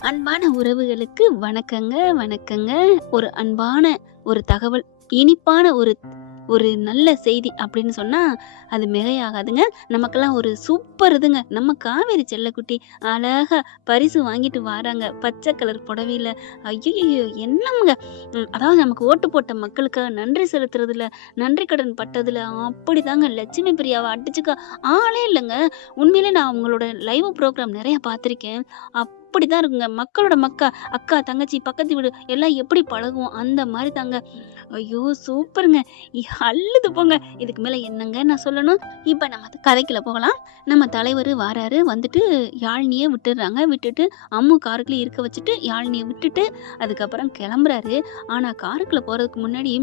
அன்பான உறவுகளுக்கு வணக்கங்க, வணக்கங்க. ஒரு அன்பான ஒரு தகவல், இனிப்பான ஒரு ஒரு நல்ல செய்தி அப்படின்னு சொன்னா, அது மிகையாகாதுங்க. நமக்கெல்லாம் ஒரு சூப்பர் இதுங்க. நம்ம காவேரி செல்லக்குட்டி அழகா பரிசு வாங்கிட்டு வாராங்க. பச்சை கலர் புடவையில. ஐய்யய்யோ! என்னம்ங்க! அதாவது நமக்கு ஓட்டு போட்ட மக்களுக்காக நன்றி செலுத்துறதுல, நன்றி கடன் பட்டதுல அப்படிதாங்க லட்சுமி பிரியாவ அடிச்சுக்க ஆளே இல்லங்க. உண்மையிலே நான் அவங்களோட லைவ் ப்ரோகிராம் நெறைய பார்த்துருக்கேன். அப்படிதான் இருக்குங்க. மக்களோட மக்கா, அக்கா, தங்கச்சி, பக்கத்து வீடு எல்லாம் எப்படி பழகுவோம், அந்த மாரி தாங்க. ஐயோ! சூப்பருங்க. அள்ளுது போங்க. இதுக்கு மேல என்னங்க நான் சொல்லணும்? இப்ப நம்ம கதைக்குள்ள போகலாம். நம்ம தலைவரு வாராரு. வந்துட்டு யாழினிய விட்டுர்றாங்க. விட்டுட்டு அம்மு காருக்குள்ள இருக்க வச்சுட்டு, யாழினிய விட்டுட்டு, அதுக்கப்புறம் கெளம்புறாரு. ஆனா காருக்குள்ள போறதுக்கு முன்னாடி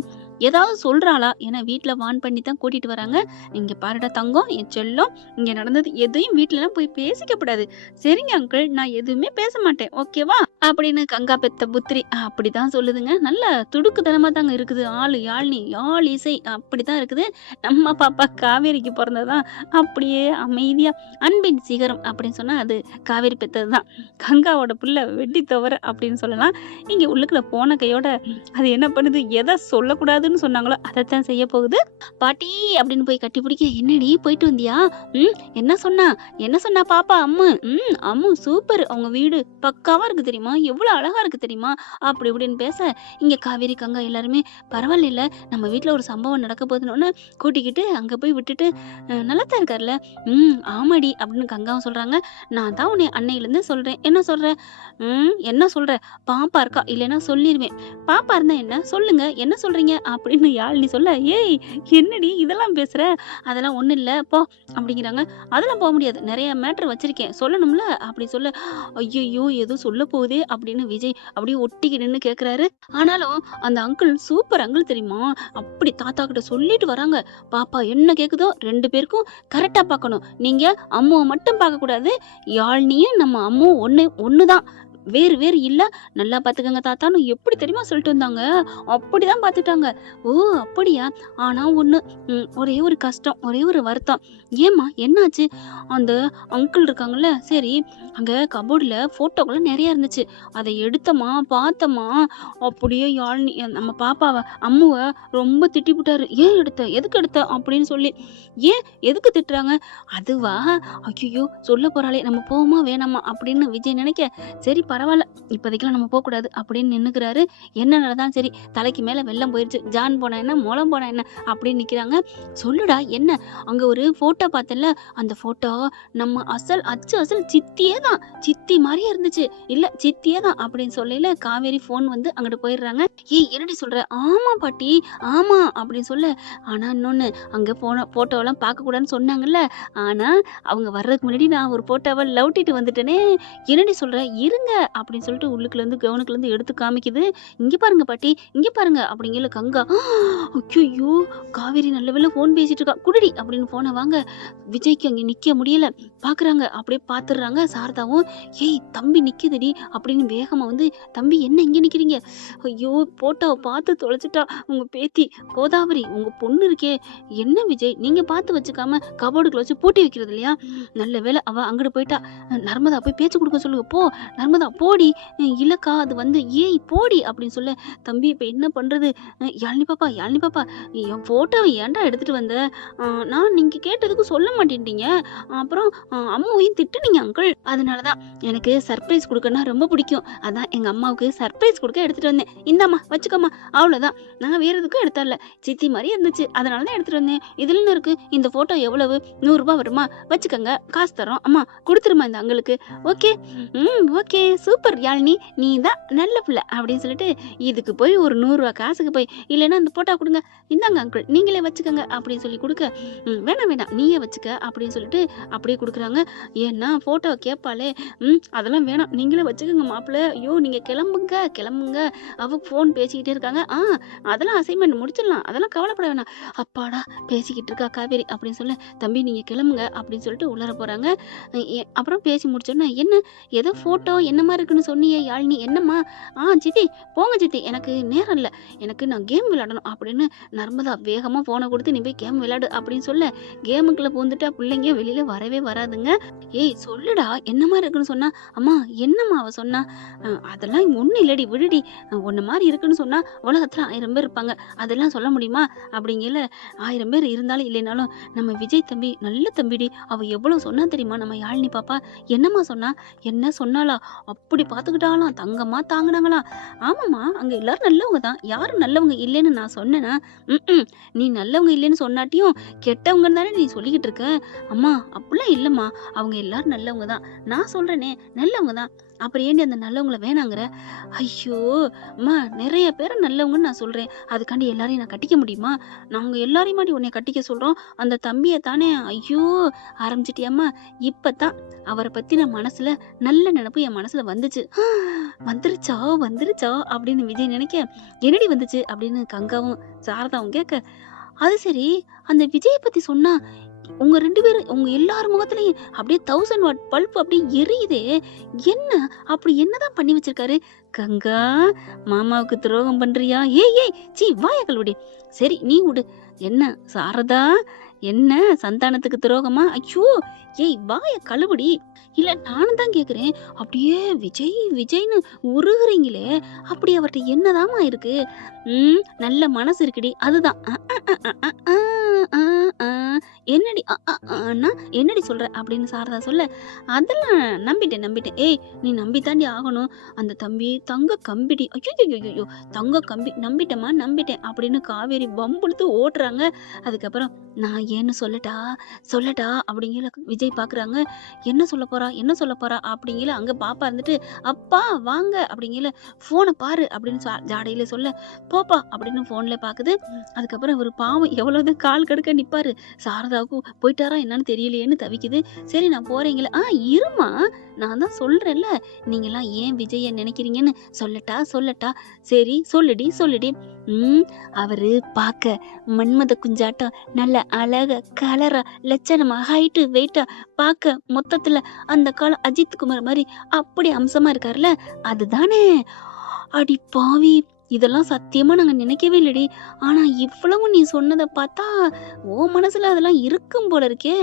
ஏதாவது சொல்றாளா? ஏன்னா வீட்ல வார்ன் பண்ணி தான் கூட்டிட்டு வராங்க. "இங்க பாருடா தங்கம், என் செல்லம், இங்க நடந்தது எதையும் வீட்லலாம் போய் பேசிக்க கூடாது. சரிங்க அங்கிள், நான் எதுவுமே பேச மாட்டேன். ஓகேவா?" அப்படின்னு கங்கா பெத்த புத்திரி அப்படிதான் சொல்லுதுங்க. நல்ல துடுக்குத்தனமா தாங்க இருக்குது ஆளு. யாழினி, யாழ் இசை அப்படித்தான் இருக்குது. நம்ம பாப்பா காவேரிக்கு பொறந்தது அப்படியே அமைதியா அன்பின் சிகரம் அப்படின்னு சொன்னா அது காவேரி பெத்தது தான். கங்காவோட புள்ள வெட்டி துவர அப்படின்னு சொல்லலாம். இங்க உள்ளுக்குள்ள போன கையோட அது என்ன பண்ணுது? எத சொல்லக்கூடாதுன்னு சொன்னாங்களோ அதத்தான் செய்ய போகுது. பாட்டி அப்படின்னு போய் கட்டி பிடிக்க, "என்னடி போயிட்டு வந்தியா? என்ன சொன்னா? என்ன சொன்னா பாப்பா அம்மு? அம்மு சூப்பர். அவங்க வீடு பக்காவா இருக்கு தெரியுமா? எவ்வளோ அழகா இருக்கு தெரியுமா?" அப்படி இப்படின்னு பேச, இங்க காவேரி, கங்கா எல்லாருமே பரவாயில்லைல, நம்ம வீட்ல ஒரு சம்பவம் நடக்க போதுன்னோனே கூட்டிக்கிட்டு அங்க போய் விட்டுட்டு, நல்லாத்தான் இருக்கார்ல?" ஆமாடி" அப்படின்னு கங்காவும் சொல்றாங்க. "நான் தான் உன்னைய அன்னையிலேருந்து சொல்றேன். என்ன சொல்ற?" என்ன சொல்ற? பாப்பா இருக்கா, இல்லைன்னா சொல்லிருவேன்." "பாப்பா இருந்தா என்ன? சொல்லுங்க. என்ன சொல்றீங்க?" அப்படின்னு யாழினி சொல்ல, "ஏய் என்னடி இதெல்லாம் பேசுற? அதெல்லாம் ஒண்ணும் இல்ல போ" அப்படிங்கிறாங்க. "அதெல்லாம் போ முடியாது. நெறைய மேட்டர் வச்சிருக்கேன். சொல்லணும்ல" அப்படி சொல்ல, "ஐய்யய்யோ! ஏதோ சொல்ல போகுதே" அப்படின்னு விஜய் அப்படியே ஒட்டிக்கி நின்னு கேட்குறாரு. ஆனாலும் அந்த அங்கிள் சூப்பர் அங்கிள் தெரியுமா? அப்படி தாத்தா கிட்ட சொல்லிட்டு வராங்க. "பாப்பா என்ன கேட்குதோ 2 பேருக்கும் கரெக்ட்டா பார்க்கணும். நீங்க அம்முவ மட்டும் பார்க்கக்கூடாது. யாழ்னியும் நம்ம அம்முவும் ஒண்ணு தான். வேறு வேறு இல்ல. நல்லா பார்த்துக்கங்க தாத்தான்னு" எப்படி தெரியுமா சொல்லிட்டு வந்தாங்க. அப்படிதான் பார்த்துட்டாங்க. "ஓ! அப்படியா? ஆனா ஒண்ணு, ஒரே ஒரு கஷ்டம், ஒரே ஒரு வருத்தம்." "ஏம்மா என்னாச்சு?" "அந்த அங்கிள் இருக்காங்கல்ல, சரி அங்க கபோர்டுல ஃபோட்டோக்கெல்லாம் நெறைய இருந்துச்சு. அத எடுத்தோமா, பார்த்தோமா, அப்படியே யாழினி நம்ம பாப்பாவ, அம்முவ ரொம்ப திட்டிப்புட்டாரு. "ஏன் எடுத்த? எதுக்கு எடுத்த?" அப்படின்னு சொல்லி. "ஏன்? எதுக்கு திட்டுறாங்க?" "அதுவா? ஐய்யய்யோ! சொல்ல போறாளே! நம்ம போவோமா? வேணாமா?" அப்படின்னு விஜய் நினைக்க, "சரி பரவால்ல. இப்போதைக்குலாம் நம்ம போக்கூடாது" அப்படின்னு நின்னுக்கிறாரு. என்ன நடந்தாலும் சரி, தலைக்கு மேல வெள்ளம் போயிருச்சு. ஜான் போனா என்ன? முழம் போனா என்ன? அப்படின்னு நிக்கிறாங்க. "சொல்லுடா என்ன?" "அங்க ஒரு ஃபோட்டோ பார்த்தேன்ல, அந்த ஃபோட்டோ நம்ம அசல் சித்தியே தான். சித்தி மாரியே இருந்துச்சு. இல்ல சித்தியே தான்" அப்படின்னு சொல்லையில காவேரி ஃபோன் வந்து அங்கிட்டு போயிடுறாங்க. "ஏய் என்னடி சொல்ற?" "ஆமா பாட்டி, ஆமா" அப்படின்னு சொல்ல, ஆனா இன்னொன்னு, அங்க ஃபோட்டோலாம் பார்க்கக்கூடாதுன்னு சொன்னாங்கல்ல. ஆனா அவங்க வர்றதுக்கு முன்னாடி நான் ஒரு ஃபோட்டோவ லவுட்டிட்டு வந்துட்டேனே. "என்னடி சொல்ற? இருங்க" அப்படின்னு சொல்லிட்டு உள்ளுக்குலேருந்து கவுனுக்குலேருந்து எடுத்து காமிக்குது. "இங்க பாருங்க பாட்டி, இங்க பாருங்க" அப்படிங்கையில கங்கா, "ஐய்யய்யோ! காவேரி நல்ல வேளை ஃபோன் பேசிட்டு இருக்கா. குடுடி" அப்படின்னு ஃபோன வாங்க. விஜய்க்கு அங்க நிக்க முடியல. பார்க்குறாங்க. அப்படியே பார்த்துடுறாங்க. சாரதாவும், "ஏய் தம்பி நிக்குதுடி" அப்படின்னு வேகமா வந்து, "தம்பி என்ன இங்க நிக்கிறீங்க?" ஐயோ! ஃபோட்டோவ பார்த்து தொலைச்சுட்டா உங்க பேத்தி. "கோதாவரி உங்க பொண்ணு இருக்கே, என்ன விஜய் நீங்க பார்த்து வச்சுக்காம கபோர்டுக்குள்ள வச்சு பூட்டி வைக்கிறது இல்லையா? நல்ல வேளை அவ அங்கிட்டு போயிட்டா. நர்மதா போய் பேச்சு குடுக்க சொல்லுங்க. போ நர்மதா போடி." "இல்லக்கா அது வந்து" "ஏய் போடி" அப்படின்னு சொல்ல, "தம்பி இப்ப என்ன பண்றது?" யாழினி பாப்பா என் ஃபோட்டோவ ஏன்டா எடுத்துட்டு வந்த? நான் நீங்க கேட்டதுக்கு சொல்ல மாட்டேன்ட்டீங்க. அப்புறம் அம்மாவையும் திட்டுனீங்க அங்கிள். அதனால தான் எனக்கு சர்ப்ரைஸ் குடுக்கன்னா ரொம்ப பிடிக்கும். அதான் எங்க அம்மாவுக்கு சர்ப்ரைஸ் குடுக்க எடுத்துட்டு வந்தேன். இந்தாம்மா வச்சுக்கம்மா. அவ்வளோதான். நான் வேற எதுக்கும் எடுத்து வரல. சித்தி மாரி இருந்துச்சு. அதனால தான் எடுத்துட்டு வந்தேன். இதுல என்ன இருக்கு? இந்த ஃபோட்டோ எவ்வளவு? ரூ. 100 வருமா? வச்சுக்கங்க. காசு தர்றோம். அம்மா குடுத்துரும்மா இந்த அங்கிளுக்கு. ஓகே. ஓகே. சூப்பர் யாழினி. நீ தான் நல்ல பிள்ளை அப்படின்னு சொல்லிட்டு, இதுக்கு போய் ஒரு ரூ. 100 காசுக்கு போய், இல்லைன்னா இந்த ஃபோட்டோ குடுங்க. இந்தாங்க அங்கிள் நீங்களே வச்சுக்கங்க அப்படின்னு சொல்லி குடுக்க, வேணாம் வேணாம் நீயே வச்சுக்க அப்படின்னு சொல்லிட்டு அப்படியே குடுக்குறாங்க. ஏன்னா ஃபோட்டோவ கேட்பாளே, அதெல்லாம் வேணாம் நீங்களே வச்சுக்கங்க மாப்பிள. ஐயோ! நீங்க கிளம்புங்க, கிளம்புங்க. அவ ஃபோன் பேசிக்கிட்டே இருக்காங்க. அதெல்லாம் அசைன்மெண்ட் முடிச்சிடலாம். அதெல்லாம் கவலைப்பட வேணாம். அப்பாடா! பேசிக்கிட்டு இருக்கா காவேரி அப்படின்னு சொல்ல, "தம்பி நீங்க கிளம்புங்க" அப்படின்னு சொல்லிட்டு உள்ளார போறாங்க. அப்புறம் பேசி முடிச்சோனே, "என்ன ஏதோ ஃபோட்டோ என்னமோ என்னம்மா இருக்குன்னு சொன்னியே யாழினி, என்னம்மா? சித்தி போங்க சித்தி, எனக்கு நேரம் இல்ல. நான் கேம் விளையாடணும் அப்படின்னு நர்மதா வேகமா ஃபோன குடுத்து, "நீ போய் கேம் விளையாடு" அப்படின்னு சொல்ல, கேமுக்குள்ள பூந்துட்டா பிள்ளைங்க வெளியில வரவே வராதுங்க. "ஏய் சொல்லுடா, என்னம்மா இருக்குன்னு சொன்னா?" "அம்மா என்னம்மா அவ சொன்னா?" அதெல்லாம் ஒண்ணும் இல்லடி விடுடி. உன்ன மாரி இருக்குன்னு சொன்னா உலகத்துல 1000 பேர் இருப்பாங்க. அதெல்லாம் சொல்ல முடியுமா?" அப்படிங்கல 1000 பேர் இருந்தாலும் இல்லைனாலும் நம்ம விஜய் தம்பி நல்ல தம்பிடி. அவ எவ்வளவு சொன்னா தெரியுமா நம்ம யாழினி பாப்பா? என்னம்மா சொன்னா? என்ன சொன்னாளா? அப்படி பாத்துக்கிட்டாளாம். தங்கமா தாங்குனாங்களாம். ஆமாம்மா, அங்க எல்லாரும் நல்லவங்க தான். யாரும் நல்லவங்க இல்லைன்னு நான் சொன்னேனா? ம்ம். நீ நல்லவங்க இல்லைன்னு சொன்னாட்டியும் கெட்டவங்கன்னு தானே நீ சொல்லிக்கிட்டு இருக்க. அம்மா அப்படிலாம் இல்லம்மா. அவங்க எல்லாரும் நல்லவங்க தான். நான் சொல்றேனே நல்லவங்க தான். அப்புறம் ஏன்டி அந்த நல்லவங்கள வேணாங்குற? ஐயோ! அம்மா நெறைய பேர் நல்லவங்கன்னு நான் சொல்றேன். அதுக்காண்டி எல்லாரையும் நான் கட்டிக்க முடியுமா? நாங்க எல்லாரையுமாடி உன்னைய கட்டிக்க சொல்றோம். அந்த தம்பிய தானே. ஐயோ! ஆரம்பிச்சிட்டியாம்மா? இப்பதான் அவர பத்தின மனசுல நல்ல நெனப்பு என் மனசுல வந்துச்சு. வந்துருச்சா வந்துருச்சா அப்படின்னு விஜய் நினைக்க, என்னடி வந்துச்சு அப்படின்னு கங்காவும் சாரதாவும் கேட்க, அது சரி அந்த விஜய பத்தி சொன்னா உங்க 2 பேரும் உங்க எல்லார் முகத்துலயும் அப்படியே 1000 வாட் பல்ப் அப்படியே எரியுதே. என்ன? அப்படி என்னதான் பண்ணி வச்சிருக்காரு? கங்கா, மாமாவுக்கு துரோகம் பண்றியா? ஏய் ஏய் சீ வாய கழுவுடி. சரி நீ விடு. என்ன சாரதா? என்ன சந்தானத்துக்கு துரோகமா? ஐயோ! ஏய் வாய கழுவுடி. இல்ல நானும் தான் கேக்குறேன். அப்படியே விஜய் விஜய்ன்னு உருகுறீங்களே. அப்படி அவர்ட்ட என்னதாம்மா இருக்கு? நல்ல மனசு இருக்குடி. அதுதான். அ, அ. என்னடி ன்னா என்னடி சொல்ற? அப்படின்னு சாரதா சொல்ல, அதெல்லாம் நம்பிட்டேன். ஏய் நீ நம்பி தாண்டி ஆகணும். அந்த தம்பி தங்க கம்பிடி. ஐய்யய்யய்யோ! தங்க கம்பி. நம்பிட்டேன் அப்படின்னு காவேரி வம்பிழுத்து ஓடுறாங்க. அதுக்கப்புறம் நான் ஏன்னு சொல்லட்டா அப்படிங்கிற விஜய் பாக்குறாங்க. என்ன சொல்ல போறா அப்படிங்கிற அங்க பாப்பா இருந்துட்டு, அப்பா வாங்க அப்படிங்கிற ஃபோன பாரு அப்படின்னு ஜாடையில சொல்ல, போப்பா அப்படின்னு ஃபோன்ல பாக்குது. அதுக்கப்புறம் இவரு பாவம் எவ்வளவுதான் கால் கடுக்க நிப்பாரு. சாரதாவுக்கும் போயிட்டாரா என்னன்னு தெரியலையேன்னு தவிக்குது. சரி நான் போறேங்களே. இருமா, நான் தான் சொல்றேன்ல. நீங்கலாம் ஏன் விஜய நினைக்கிறீங்கன்னு சொல்லட்டா? சரி சொல்லுடி. அவரு பாக்க மன்மத குஞ்சாட்டம் நல்ல அழகா கலரா லட்சணமா ஹைட்டு வெயிட்டா பாக்க மொத்தத்துல அந்த காலம் அஜித் குமார் மாதிரி அப்படி அம்சமா இருக்காருல்ல, அதுதானே? அடி பாவி, இதெல்லாம் சத்தியமா நாங்க நினைக்கவே இல்லடி. ஆனா இவ்வளவு நீ சொன்னத பார்த்தா உன் மனசுல அதெல்லாம் இருக்கும் போல இருக்கே.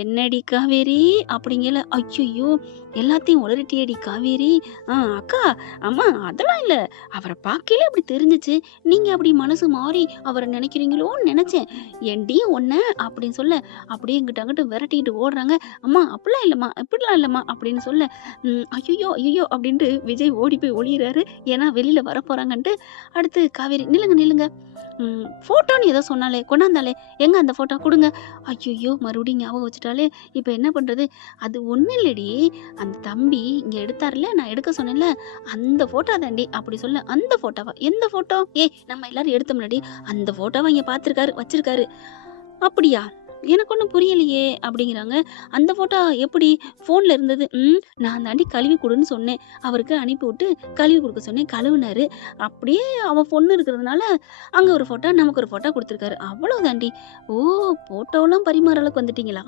என்னடி காவேரி அப்படிங்கல. ஐயையோ! எல்லாத்தையும் உளறிட்டியேடி காவேரி. அக்கா, அம்மா அதெல்லாம் இல்ல. அவர பார்க்கையில அப்படி தெரிஞ்சுச்சு. நீங்க அப்படி மனசு மாறி அவர நினைக்கிறீங்களோன்னு நெனச்சேன். ஏன்டி உன்ன அப்படின்னு சொல்ல, அப்படியே இங்கிட்டு அங்கிட்டு விரட்டிக்கிட்டு ஓடுறாங்க. அம்மா அப்படிலாம் இல்லம்மா, இப்படிலாம் இல்லம்மா அப்படின்னு சொல்ல, ஐயையோ! அப்படின்ட்டு விஜய் ஓடி போய் ஒளியிறாரு. ஏன்னா வெளியில வரப்போறாங்கன்ட்டு. அடுத்து காவேரி, நில்லுங்க. ஃபோட்டோன்னு ஏதோ சொன்னாளே, கொண்டாந்தாளே, எங்க அந்த ஃபோட்டோ குடுங்க. ஐயையோ! மறுபடியும் ஞாபகம் வச்சுட்டாளே. இப்ப என்ன பண்றது? அது ஒண்ணும் இல்லடி. அந்த தம்பி இங்க எடுத்தார்ல, நான் எடுக்க சொன்னேன்ல, அந்த ஃபோட்டோ தாண்டி அப்படி சொல்ல. அந்த ஃபோட்டோவா? எந்த ஃபோட்டோ? ஏய் நம்ம எல்லாரும் எடுத்தோம்லடி, அந்த ஃபோட்டோவ இங்க பார்த்துருக்காரு, வச்சிருக்காரு. அப்படியா? எனக்கு ஒண்ணும் புரியலையே அப்படிங்கிறாங்க. அந்த ஃபோட்டோ எப்படி? ஃபோன்ல இருந்தது. நான் தாண்டி கழுவி குடுன்னு சொன்னேன். அவருக்கு அனுப்பிவிட்டு கழுவி குடுக்க சொன்னேன். கழுவுனாரு. அப்படியே அவ பொண்ணு இருக்கிறதுனால அங்க ஒரு ஃபோட்டோ, நமக்கு ஒரு ஃபோட்டோ குடுத்துருக்காரு. அவ்வளவுதாண்டி. ஓ! ஃபோட்டோலாம் பரிமாற அளவுக்கு வந்துட்டீங்களா?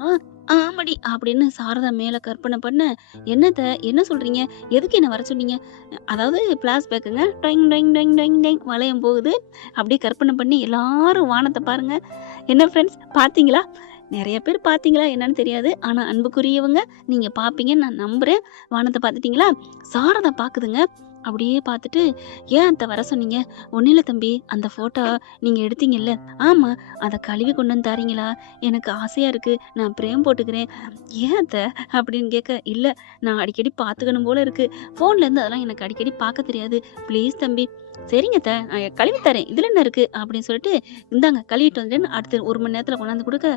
ஆமாடி அப்படின்னு சாரதா மேல கற்பனை பண்ண, என்னத்த என்ன சொல்றீங்க? எதுக்கு என்ன வர சொன்னீங்க? அதாவது ஃபிளாஷ்பேக்குங்க. டொயிங் டொயிங் டொயிங் டொயிங் டொயிங் வளையம் போகுது. அப்படியே கற்பனை பண்ணி எல்லாரும் வானத்த பாருங்க. என்ன ஃப்ரெண்ட்ஸ் பார்த்தீங்களா? நெறைய பேர் பார்த்தீங்களா என்னன்னு தெரியாது. ஆனா அன்புக்குரியவங்க நீங்க பார்ப்பீங்கன்னு நான் நம்புறேன். வானத்த பார்த்துட்டீங்களா? சாரதா பாக்குதுங்க. அப்படியே பார்த்துட்டு, "ஏன் அத்த வர சொன்னீங்க?" "ஒண்ணும் இல்ல தம்பி, அந்த ஃபோட்டோ நீங்க எடுத்தீங்கல்ல." "ஆமா, அத கழுவி கொண்டு வந்து தாரீங்களா? எனக்கு ஆசையா இருக்கு. நான் பிரேம் போட்டுக்கிறேன்." "ஏன் அத்த?" அப்படின்னு கேட்க, "இல்ல, நான் அடிக்கடி பார்த்துக்கணும் போல இருக்கு. ஃபோன்லேருந்து அதெல்லாம் எனக்கு அடிக்கடி பார்க்க தெரியாது. ப்ளீஸ் தம்பி." "சரிங்க அத்த, நான் கழுவி தரேன். இதுல என்ன இருக்கு?" அப்படின்னு சொல்லிட்டு, "இந்தாங்க கழுவிட்டு வந்துட்டேன்னு" அடுத்து 1 மணி நேரத்துல கொண்டாந்து குடுக்க,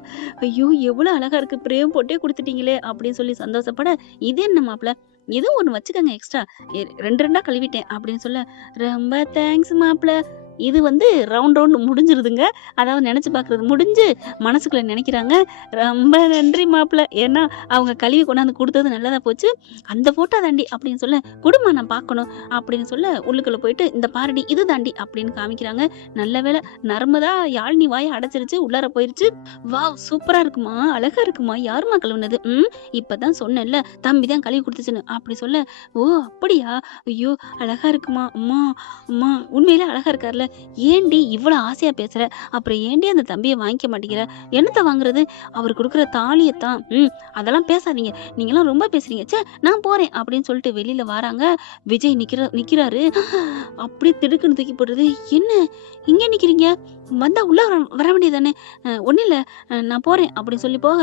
"ஐயோ! எவ்வளோ அழகா இருக்கு. பிரேம் போட்டே குடுத்துட்டீங்களே!" அப்படின்னு சொல்லி சந்தோஷப்பட, "இது என்ன மாப்ள? இதுவும் 1 வச்சுக்கங்க எக்ஸ்ட்ரா. 2 2ஆ கழுவிட்டேன்" அப்படின்னு சொல்ல, "ரொம்ப தேங்க்ஸ் மாப்ள. இது வந்து ரவுண்ட் முடிஞ்சிருதுங்க. அதாவது நெனச்சு பார்க்குறது முடிஞ்சு மனசுக்குள்ள நெனைக்கிறாங்க, "ரொம்ப நன்றி மாப்பிள. ஏன்னா அவங்க கழுவி கொண்டாந்து குடுத்தது நல்லதா போச்சு. அந்த ஃபோட்டோ தாண்டி" அப்படின்னு சொல்ல, "குடும்மா நான் பார்க்கணும்" அப்படின்னு சொல்ல உள்ளுக்குள்ள போயிட்டு, "இந்த பாருடி இது தாண்டி" அப்படின்னு காமிக்கிறாங்க. நல்ல வேளை நர்மதா யாழினி வாய அடைச்சிருச்சு. உள்ளார போயிருச்சு. "வாவ்! சூப்பரா இருக்குமா, அழகா இருக்குமா, யாரும்மா கழுவுனது? இப்பதான் சொன்னேன்ல, தம்பி தான் கழுவி குடுத்துச்சுன்னு" அப்படி சொல்ல, "ஓ! அப்படியா? ஐயோ! அழகா இருக்குமா, அம்மா அம்மா உண்மையிலே அழகா இருக்கார்ல. ஏன்டி இவ்வளோ ஆசையா பேசுற? அப்புறம் ஏன்டி அந்த தம்பிய வாங்கிக்க மாட்டேங்கிற? என்னத்த வாங்குறது? அவரு குடுக்குற தாலியத்தான். அதெல்லாம் பேசாதீங்க. நீங்கலாம் ரொம்ப பேசுறீங்க. ச்சே நான் போறேன்" அப்படின்னு சொல்லிட்டு வெளியில வாராங்க. விஜய் நிக்கிறாரு. அப்படியே திடுக்குன்னு தூக்கி போடுறது. "என்ன இங்க நிக்கிறீங்க? வந்தா உள்ள வர வேண்டியது தானே?" "ஒண்ணும் இல்ல. நான் போறேன்" அப்படின்னு சொல்லி போக,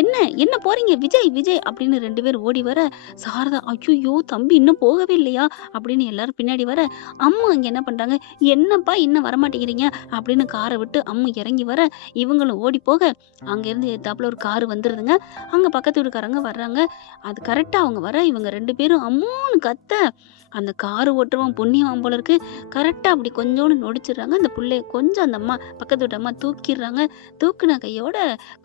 "என்ன என்ன போறீங்க? விஜய் விஜய்" அப்படின்னு 2 பேர் ஓடி வர, சாரதா, "ஐய்யய்யோ! தம்பி இன்னும் போகவே இல்லையா?" அப்படின்னு எல்லாரும் பின்னாடி வர, அம்மு அங்க என்ன பண்றாங்க, "என்னப்பா இன்னும் வரமாட்டேங்கிறீங்க?" அப்படின்னு கார விட்டு அம்மு இறங்கி வர, இவங்களும் ஓடி போக, அங்கேருந்து எதுத்தாப்புல ஒரு கார் வந்துருதுங்க. அங்க பக்கத்து வீட்டுக்காரங்க வர்றாங்க. அது கரெக்ட்டா அவங்க வர, இவங்க 2 பேரும் அம்மூன்னு கத்த, அந்த கார் ஓட்டுறவன் புண்ணியவான் போல இருக்கு. கரெக்ட்டா அப்படி கொஞ்சோண்டு நொடிச்சிடுறாங்க. அந்த புள்ளைய கொஞ்சம் அந்த அம்மா பக்கத்து வீட்டு அம்மா தூக்கிடுறாங்க. தூக்குன கையோட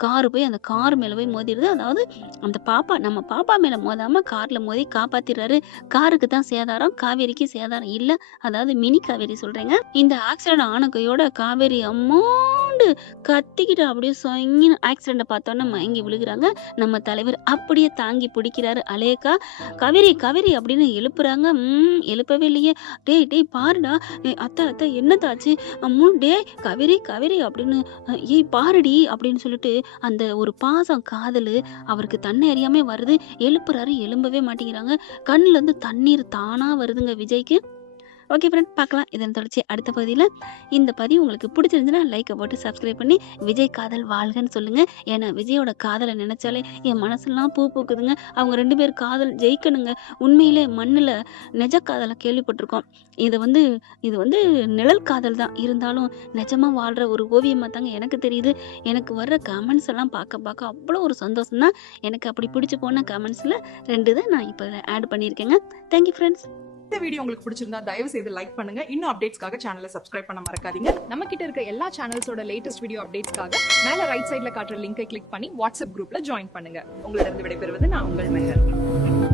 கார் போய் அந்த கார் மேல போய் மோதிருது. அதாவது அந்த பாப்பா நம்ம பாப்பா மேல மோதாம கார்ல மோதி காப்பாத்திடுறாரு. காருக்கு தான் சேதாரம், காவேரிக்கு சேதாரம் இல்ல. அதாவது மினி காவேரி சொல்றேங்க. இந்த ஆக்சிடென்ட் ஆன கையோட காவேரி அம்மாண்டு கத்திக்கிட்டு அப்படியே சொங்கின்னு ஆக்சிடென்ட்ட பார்த்தோன்னே மயங்கி விழுகுறாங்க. நம்ம தலைவர் அப்படியே தாங்கி பிடிக்கிறாரு. "அலேக்கா, காவேரி காவேரி" அப்படின்னு எழுப்புறாங்க. எழுப்பவே இல்லையே. "டேய் டேய் பாருடா. அத்தை அத்தை என்னத்த ஆச்சு? டேய் காவேரி காவேரி" அப்படின்னு, "ஏய் பாருடி" அப்படின்னு சொல்லிட்டு அந்த ஒரு பாசம் காதலு அவருக்கு தன்னை அறியாம வருது. எழுப்புறாரு, எழும்பவே மாட்டேங்கிறாங்க. கண்ணுலேருந்து தண்ணீர் தானா வருதுங்க விஜய்க்கு. ஓகே ஃப்ரெண்ட், பார்க்கலாம் இதன் தொடர்ச்சி அடுத்த பகுதியில. இந்த பதிவு உங்களுக்கு பிடிச்சிருந்துச்சுன்னா லைக்கை போட்டு சப்ஸ்கிரைப் பண்ணி விஜய் காதல் வாழ்கன்னு சொல்லுங்க. ஏன்னா விஜயோட காதலை நினைச்சாலே என் மனசெல்லாம் பூ பூக்குதுங்க. அவங்க 2 பேர் காதல் ஜெயிக்கணுங்க. உண்மையிலே மண்ணுல நிஜ காதலை கேள்விப்பட்டிருக்கோம். இது வந்து நிழல் காதல் தான். இருந்தாலும் நிஜமா வாழ்ற ஒரு ஓவியமா தாங்க எனக்கு தெரியுது. எனக்கு வர்ற கமெண்ட்ஸ் எல்லாம் பார்க்க பார்க்க அவ்வளோ ஒரு சந்தோஷம் தான். எனக்கு அப்படி பிடிச்சு போன கமெண்ட்ஸ்ல 2 தான் நான் இப்போ ஆட் பண்ணியிருக்கேங்க. Thank you friends. இந்த வீடியோ உங்களுக்கு பிடிச்சிருந்தா தயவு செய்து லைக் பண்ணுங்க. இன்னும் அப்டேட்ஸ்க்காக சேனலை சப்ஸ்கிரைப் பண்ண மறக்காதீங்க. நம்ம கிட்ட இருக்க எல்லா சேனல்ஸோட லேட்டஸ்ட் வீடியோ அப்டேட்ஸ்க்காக மேல ரைட் சைடுல காட்டுற லிங்கை கிளிக் பண்ணி வாட்ஸ்அப் குரூப்ல ஜாயின் பண்ணுங்க. உங்களிடம் விடைபெறுவது நான் உங்கள் மெஹர்.